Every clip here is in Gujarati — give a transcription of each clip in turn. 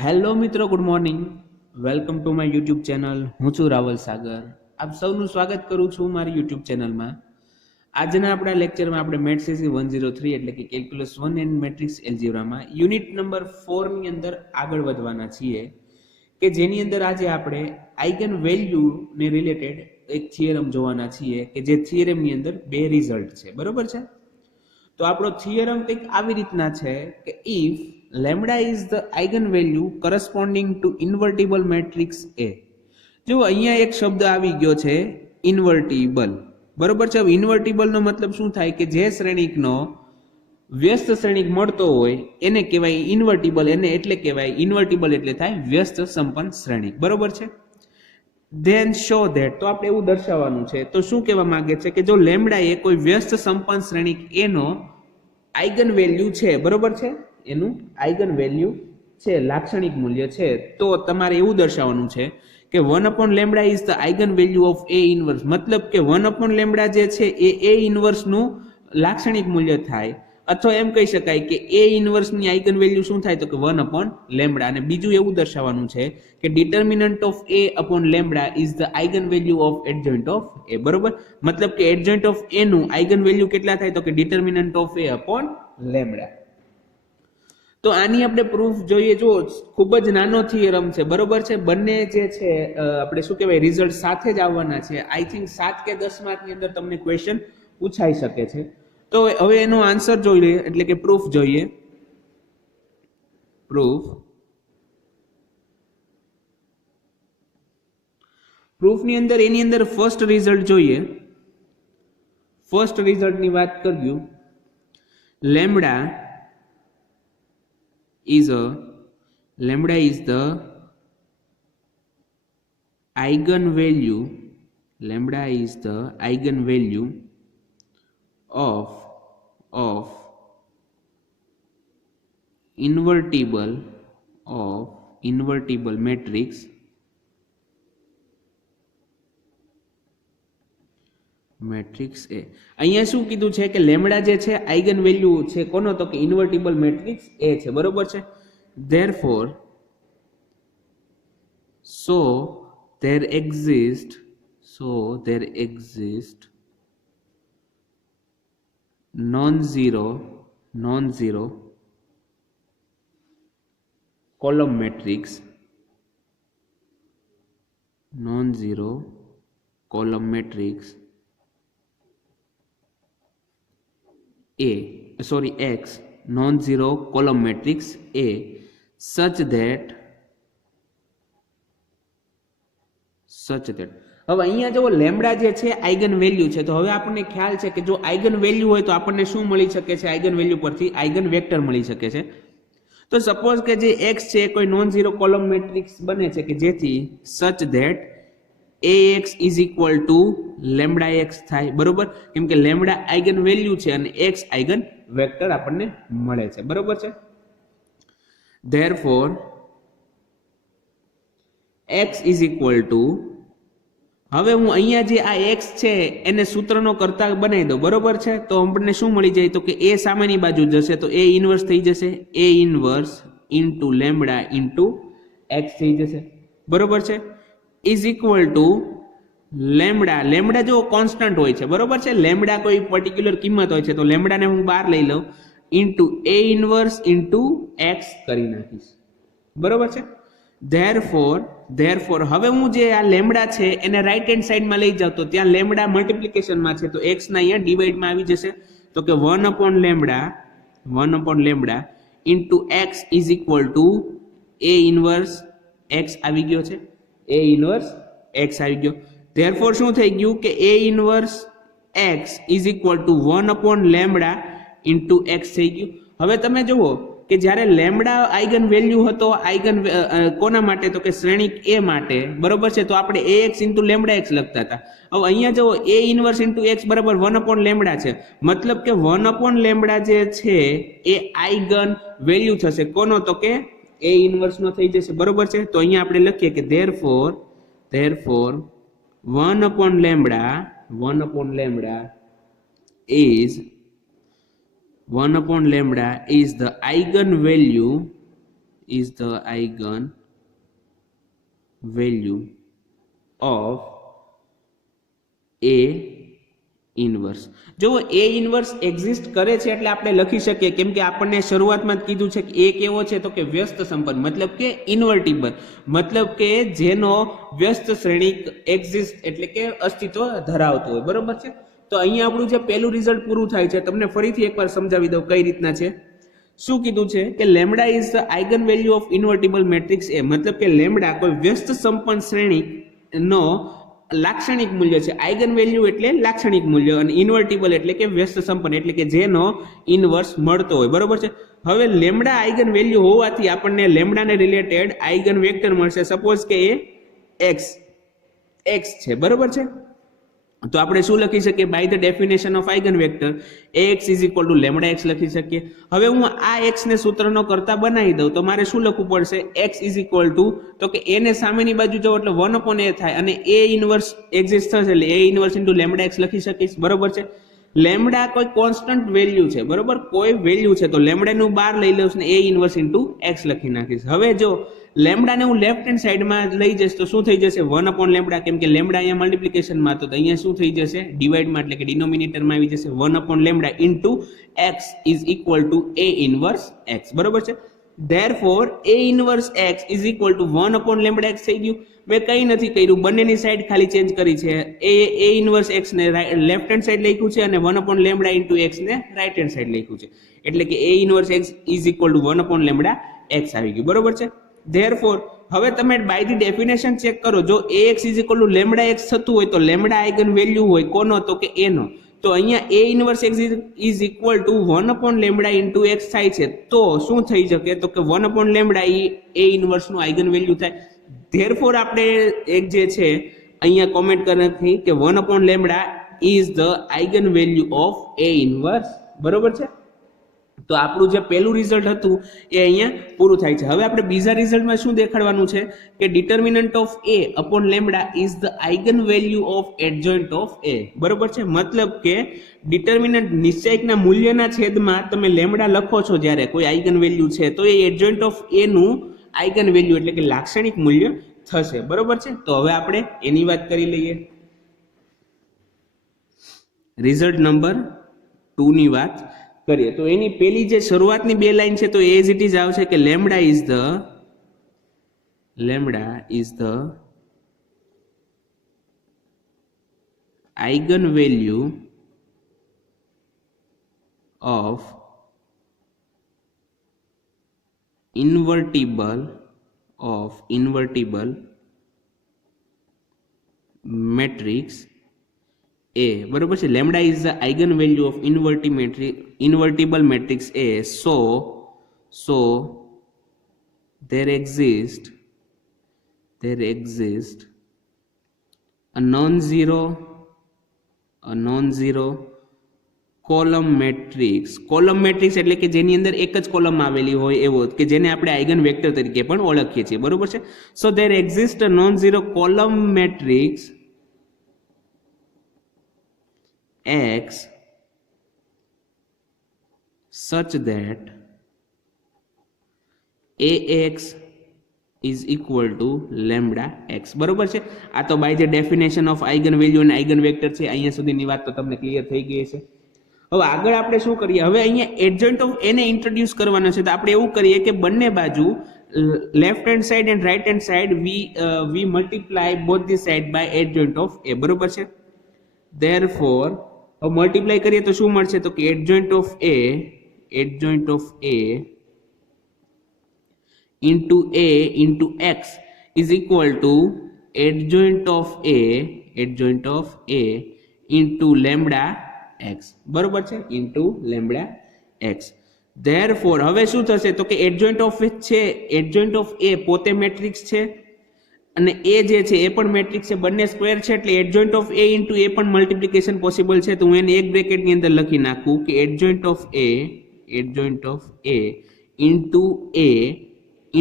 હેલો મિત્રો, good morning. Welcome to my YouTube channel. હું છું રાવલ સાગર. આપ સૌનું સ્વાગત કરું છું મારી યુટ્યુબ ચેનલમાં. આજના આપણા લેક્ચરમાં આપણે મેથ્સ સીસી 103 એટલે કે કેલ્ક્યુલસ 1 એન્ડ મેટ્રિક્સ એલ્જિબ્રામાં યુનિટ નંબર 4 ની અંદર આગળ વધવાના છીએ કે જેની અંદર આજે આપણે આઇગન વેલ્યુ ને રિલેટેડ એક થિયરમ જોવાના છીએ કે જે થિયરમની અંદર બે રિઝલ્ટ છે. બરોબર છે? તો આપણો થિયરમ કંઈક આવી રીતના છે કે if lambda is the eigen value corresponding to invertible matrix A. જો અહીંયા એક શબ્દ આવી ગયો છે ઇન્વર્ટિબલ. બરોબર છે? ઇન્વર્ટિબલ નો મતલબ શું થાય કે જે શ્રેણિકનો વ્યસ્ત શ્રેણિક મળતો હોય એને કહેવાય ઇન્વર્ટિબલ. એને એટલે કહેવાય ઇન્વર્ટિબલ એટલે થાય વ્યસ્ત સંપન્ન શ્રેણિક. બરોબર છે? ધેન શો ધેટ, તો આપણે એવું દર્શાવવાનું છે. તો શું કહેવા માંગે છે કે જો લેમ્ડા એ કોઈ વ્યસ્ત સંપન્ન શ્રેણિક એનો આઇગન વેલ્યુ છે, બરોબર છે, એનું આઇગન વેલ્યુ છે, લાક્ષણિક મૂલ્ય છે, તો તમારે એવું દર્શાવવાનું છે કે 1 lambda is the eigen value of A inverse. મતલબ કે 1 લેમ્ડા જે છે એ ઇનવર્સ નું લાક્ષણિક મૂલ્ય થાય. અથવા એમ કહી શકાય કે એ ઇનવર્સ ની આઇગન વેલ્યુ શું થાય તો કે 1 લેમ્ડા. અને બીજું એવું દર્શાવવાનું છે કે determinant of A upon lambda is the eigen value of adjoint of A. બરોબર? મતલબ કે એડજોઇન્ટ ઓફ એ નું આઇગન વેલ્યુ કેટલા થાય તો કે determinant of A upon lambda. તો આની આપણે પ્રૂફ જોઈએ. જો ખૂબ જ નાનો થિયરમ છે, બરોબર છે, બંને જે છે આપણે શું કહેવાય રિઝલ્ટ સાથે જ આવવાના છે. આઈ થિંક 7 કે 10 માર્કની અંદર તમને ક્વેશ્ચન પૂછાઈ શકે છે. તો હવે એનો આન્સર જોઈ લઈએ, એટલે કે પ્રૂફ જોઈએ. પ્રૂફની અંદર એની અંદર ફર્સ્ટ રિઝલ્ટ જોઈએ. ફર્સ્ટ રિઝલ્ટની વાત કર્યું, lambda is the eigenvalue of invertible matrix A. અહીંયા શું કીધું છે કે લેમ્ડા જે છે આઇગન વેલ્યુ છે કોનો તો કે ઇન્વર્ટિબલ મેટ્રિક્સ A છે. બરોબર છે? therefore so there exist non-zero column matrix X, non-zero column matrix A such that હવે અહીંયા જો લેમ્ડા જે છે આઇગન વેલ્યુ છે, તો હવે આપણને ખ્યાલ છે કે જો આઇગન વેલ્યુ હોય તો આપણને શું મળી શકે છે? આઇગન વેલ્યુ પરથી આઇગન વેક્ટર મળી શકે છે. તો સપોઝ કે જે x છે કોઈ નોન ઝીરો કોલમ મેટ્રિક્સ બને છે કે જેથી સચ that ax is equal to lambda x થાય. બરોબર? કેમ કે લેમ્ડા આઇગન વેલ્યુ છે અને x આઇગન વેક્ટર આપણને મળે છે. બરોબર છે? therefore x is equal two, હવે હું અહીંયા જે આ x છે એને સૂત્રનો કર્તા બનાવી દઉં. બરોબર છે? તો આપણને શું મળી જાય તો કે a સામેની બાજુ જશે તો a ઇન્વર્સ થઈ જશે, a inverse into lambda into x થઈ જશે. બરોબર છે? ઇઝ ઇક્વલ ટુ લેમ્ડા જો કોન્સ્ટન્ટ હોય છે, બરોબર છે, લેમ્ડા કોઈ પર્ટિક્યુલર કિંમત હોય છે તો લેમ્ડાને હું બહાર લઈ લઉં into a inverse into x કરી નાખીશ. બરોબર છે? therefore હવે હું જે આ લેમ્ડા છે એને રાઈટ હેન્ડ સાઈડમાં લઈ જાઉં તો ત્યાં લેમ્ડા મલ્ટિપ્લિકેશનમાં છે તો x ના અહીંયા ડિવાઈડમાં આવી જશે. તો કે 1 lambda into x is equal to a inverse x આવી ગયો છે, a ઇન્વર્સ x આવી ગયો. therefore શું થઈ ગયું કે a inverse x is equal two 1 lambda into x થઈ ગયું. હવે તમે જુઓ કે જ્યારે લેમ્ડા આઇગન વેલ્યુ હતો આઇગન કોના માટે તો કે શ્રેણિક a માટે. બરોબર છે? તો આપણે ax ઇન્ટુ લેમ્ડા x લખતા હતા. હવે અહીંયા જુઓ a ઇન્વર્સ ઇન્ટુ x બરાબર 1 લેમ્ડા છે. મતલબ કે 1 લેમ્ડા જે છે એ આઇગન વેલ્યુ થશે કોનો તો કે a ઇન્વર્સ નો થઈ જશે. બરોબર છે? તો અહીંયા આપણે લખીએ કે therefore 1 lambda is the eigenvalue is the eigen value of A inverse. જો A ઇનવર્સ એક્ઝિસ્ટ કરે છે એટલે આપણે લખી શકીએ, કેમ કે આપણને શરૂઆતમાં જ કીધું છે કે A કેવો છે તો કે વ્યસ્ત સંપન્ન, મતલબ કે ઇન્વર્ટિબલ, મતલબ કે જેનો વ્યસ્ત શ્રેણિક એક્ઝિસ્ટ એટલે કે અસ્તિત્વ ધરાવતો હોય. બરોબર છે. તો અહીંયા આપણું જે પહેલું રિઝલ્ટ પૂરું થાય છે, તમને ફરીથી એકવાર સમજાવી દઉં કઈ રીતના છે. શું કીધું છે કે lambda is the eigen value of invertible matrix A, મતલબ કે લેમ્ડા કોઈ વ્યસ્ત સંપન્ન શ્રેણિક નો લાક્ષણિક મૂલ્ય છે. આઇગન વેલ્યુ એટલે લાક્ષણિક મૂલ્ય અને ઇન્વર્ટિબલ એટલે કે વ્યસ્ત સંપન્ન એટલે કે જેનો ઇનવર્સ મળતો હોય. બરોબર છે. હવે લેમ્ડા આઇગન વેલ્યુ હોવાથી આપણને લેમ્ડાને રિલેટેડ આઇગન વેક્ટર મળશે. સપોઝ કે એ એક્સ છે. બરોબર છે. તો આપણે શું લખી શકીએ? By the definition of eigen vector ax is equal to lambda x લખી શકીએ. હવે હું આ એક્સ ને સૂત્રનો કરતા બનાવી દઉં તો મારે શું લખવું પડશે? x ઇઝ ઇક્વલ ટુ, તો કે a ને સામેની બાજુ જાવ એટલે 1/a થાય અને a ઇનવર્સ એક્ઝિસ્ટ થશે એટલે a inverse into lambda x લખી શકીશ. બરોબર છે. લેમ્ડા કોઈ કોન્સ્ટન્ટ વેલ્યુ છે. બરોબર, કોઈ વેલ્યુ છે તો લેમ્ડા નું બાર લઈ લઉં ને a ઇનવર્સ ઇન્ટુ એક્સ લખી નાખીશ. હવે જો લેમ્ડા ને હું લેફ્ટ હેન્ડ સાઈડમાં લઈ જઈશ તો શું થઈ જશે? 1/લેમ્ડા, કેમ કે લેમ્ડા અહીંયા મલ્ટિપ્લિકેશનમાં હતો તો અહીંયા શું થઈ જશે? ડિવાઇડમાં એટલે કે ડિનોમિનેટરમાં આવી જશે 1/લેમ્ડા into X is equal to a inverse X. બરોબર છે. Therefore a inverse x is equal to 1/લેમ્ડા એક્સ થઈ ગયું. મેં કંઈ નથી કર્યું, બંનેની સાઈડ ખાલી ચેન્જ કરી છે. a ઇનવર્સ એક્સ ને લેફ્ટ હેન્ડ સાઈડ લખ્યું છે અને 1/લેમ્ડા ઇન્ટુ એક્સ ને રાઈટ હેન્ડ સાઈડ લખ્યું છે. એટલે કે a inverse x is equal to 1/લેમ્ડા એક્સ આવી ગયું. બરોબર છે. ધેરફોર હવે તમે બાય ધી ડેફિનેશન ચેક કરો. જો ax is equal to lambda x થતું હોય તો લેમ્ડા આઇગન વેલ્યુ હોય કોનો? તો કે a નો. તો અહીંયા a inverse x is equal to 1/લેમ્ડા ઇન્ટુ એક્સ થાય છે. તો શું થઈ શકે? તો કે 1/લેમ્ડા એ a ઇનવર્સ નું આઇગન વેલ્યુ થાય. ધેરફોર આપણે એક જે છે અહીંયા કોમેન્ટ કરી નાખી કે 1/લેમ્ડા is the eigen value of a inverse. બરોબર છે. તો આપણું જે પહેલું રિઝલ્ટ હતું એ અહીંયા પૂરું થાય છે. હવે આપણે બીજા રિઝલ્ટમાં શું દેખાડવાનું છે કે determinant of a upon lambda is the eigen value of adjoint of a. બરોબર છે. મતલબ કે ડિટર્મિનન્ટ નિશ્ચયકના મૂલ્યના છેદમાં તમે લેમ્ડા લખો છો જ્યારે કોઈ આઇગન વેલ્યુ છે તો એ એડજોઇન્ટ ઓફ a નું આઇગન વેલ્યુ એટલે કે લાક્ષણિક મૂલ્ય થશે. બરોબર છે. તો હવે આપણે એની વાત કરી લઈએ. રિઝલ્ટ નંબર 2 ની વાત કરીએ તો એની પેલી જે શરૂઆતની બે લાઈન છે તો એઝ ઇટ ઇઝ આવશે કે lambda is the eigen value of invertible matrix A. બરોબર છે. Lambda is the eigen value of invertible matrix A. So there exists a non-zero column matrix એટલે કે જેની અંદર એક જ કોલમ આવેલી હોય એવો, કે જેને આપણે આઇગન વેક્ટર તરીકે પણ ઓળખીએ છીએ. બરોબર છે. સો there exists a non-zero column matrix X such that AX is equal to lambda x. બરોબર છે. આ તો by the definition of eigen value અને આઇગન વેક્ટર છે. અહીંયા સુધીની વાત તો તમને ક્લિયર થઈ ગઈ છે. હવે આગળ આપણે શું કરીએ? હવે અહીંયા એડજોઇન્ટ ઓફ a ને ઇન્ટ્રોડ્યુસ કરવાનો છે. તો આપણે એવું કરીએ કે બંને બાજુ left hand side and right hand side we multiply both the side by adjoint of a. બરોબર છે. ધેરફોર હવે મલ્ટીપ્લાય કરીએ તો શું મળશે? તો કે adjoint of a into a into x is equal to adjoint of a into lambda x. બરોબર છે. into lambda x. therefore હવે શું થશે? તો કે adjoint of a પોતે મેટ્રિક્સ છે અને a જે છે એ પણ મેટ્રિક્સ છે, બંને સ્ક્વેર છે એટલે adjoint of a into a પણ મલ્ટીપ્લિકેશન પોસિબલ છે. તો હું એને એક બ્રેકેટની અંદર લખી નાખું કે adjoint of a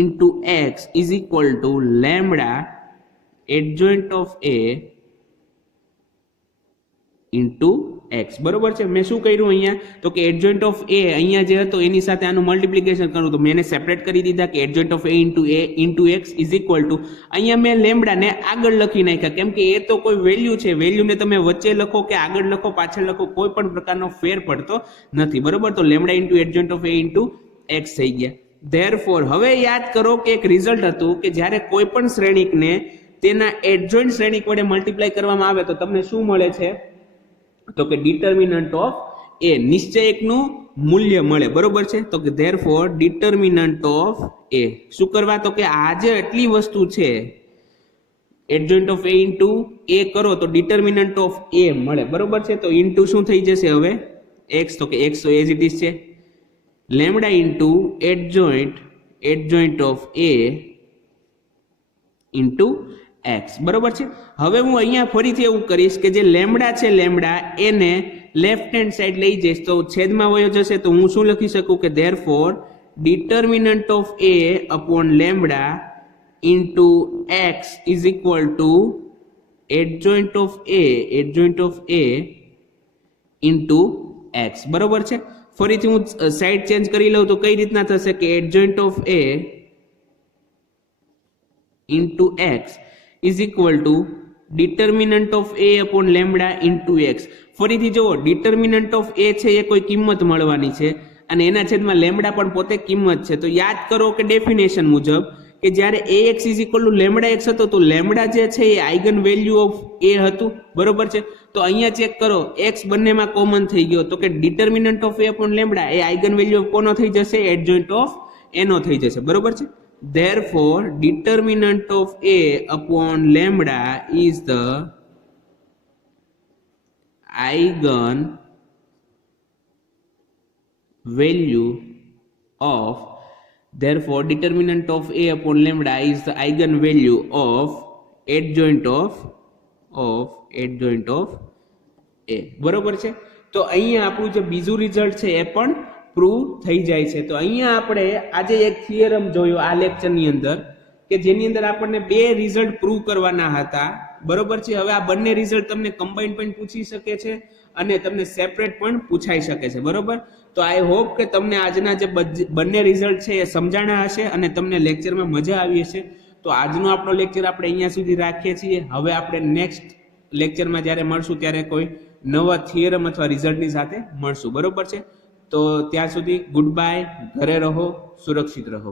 into x is equal to lambda adjoint of a into x. બરોબર છે. મેં શું કર્યું અહીંયા તો કે એડજોઇન્ટ ઓફ એ અહીંયા જે હતો એની સાથે આનું મલ્ટિપ્લિકેશન કરું તો મેં એને સેપરેટ કરી દીધા કે adjoint of A into X is equal two અહીંયા મેં લેમ્ડાને આગળ લખી નાખ્યા કેમ કે એ તો કોઈ વેલ્યુ છે, વેલ્યુને તમે વચ્ચે લખો કે આગળ લખો પાછળ લખો કોઈ પણ પ્રકારનો ફેર પડતો નથી. બરોબર. તો lambda into adjoint of A into x થઈ ગયા. ધેરફોર હવે યાદ કરો કે એક રિઝલ્ટ હતું કે જ્યારે કોઈ પણ શ્રેણિકને તેના એડજોઇન્ટ શ્રેણિક વડે મલ્ટીપ્લાય કરવામાં આવે તો તમને શું મળે છે તો કે ડિટર્મિનન્ટ ઓફ એ, નિશ્ચયકનું મૂલ્ય મળે. બરોબર છે. તો કે ધેરફોર ડિટર્મિનન્ટ ઓફ એ શું કરવા તો કે આ જે એટલી વસ્તુ છે એડજોઇન્ટ ઓફ એ ઇન્ટુ એ કરો તો ડિટર્મિનન્ટ ઓફ એ મળે. બરોબર છે. તો ઇન્ટુ શું થઈ જશે હવે એક્સ, તો કે એક્સ તો એઝ ઇટ ઇઝ છે lambda into adjoint of A into x. બરોબર છે. હવે હું અહીંયા ફરીથી એવું કરીશ કે જે લેમ્ડા છે લેમ્ડા એને લેફ્ટ હેન્ડ સાઈડ લઈ જઈશ તો છેદમાં વયો જશે તો હું શું લખી શકું કે therefore determinant of A upon lambda into X is equal two adjoint of A into x. બરોબર છે. ફરીથી હું સાઈડ ચેન્જ કરી લઉં તો કઈ રીતના થશે કે adjoint of A into X is equal two determinant of A upon lambda into x. ફરીથી જુઓ ડિટર્મિનન્ટ ઓફ એ છે એ કોઈ કિંમત મળવાની છે અને એના છેદમાં લેમ્ડા પણ પોતે કિંમત છે. તો યાદ કરો કે ડેફિનેશન મુજબ કે જ્યારે ax is equal to lambda x હતો તો લેમ્ડા જે છે એ આઇગન વેલ્યુ ઓફ એ હતું. બરોબર છે. તો અહીંયા ચેક કરો એક્સ બંનેમાં કોમન થઈ ગયો તો કે determinant of A upon lambda A eigen value of કોનો થઈ જશે એડજોઇન્ટ ઓફ એનો થઈ જશે. બરોબર છે. Therefore, determinant of A upon lambda is the eigen value of. Therefore, determinant of A upon lambda is the eigen value of adjoint of A. બરોબર છે. તો અહીંયા આપણું જે બીજું રિઝલ્ટ છે એ પણ પ્રૂવ થઈ જાય છે. તો અહીંયા આપણે આજે એક થિયરમ જોયો આ લેક્ચરની અંદર કે જેની અંદર આપણને બે રિઝલ્ટ પ્રૂવ કરવાના હતા. બરોબર છે. હવે આ બંને રિઝલ્ટ તમને કમ્બાઈન પણ પૂછી શકે છે અને તમને સેપરેટ પણ પૂછાઈ શકે છે. બરોબર. તો આઈ હોપ કે તમને આજના જે બંને રિઝલ્ટ છે એ સમજાણા હશે અને તમને લેક્ચરમાં મજા આવી હશે. તો આજનો આપણો લેક્ચર આપણે અહીંયા સુધી રાખીએ છીએ. હવે આપણે નેક્સ્ટ લેક્ચરમાં જ્યારે મળશું ત્યારે કોઈ નવા થિયરમ અથવા રિઝલ્ટની સાથે મળશું. બરોબર છે. તો ત્યાં સુધી ગુડ બાય, ઘરે રહો, સુરક્ષિત રહો.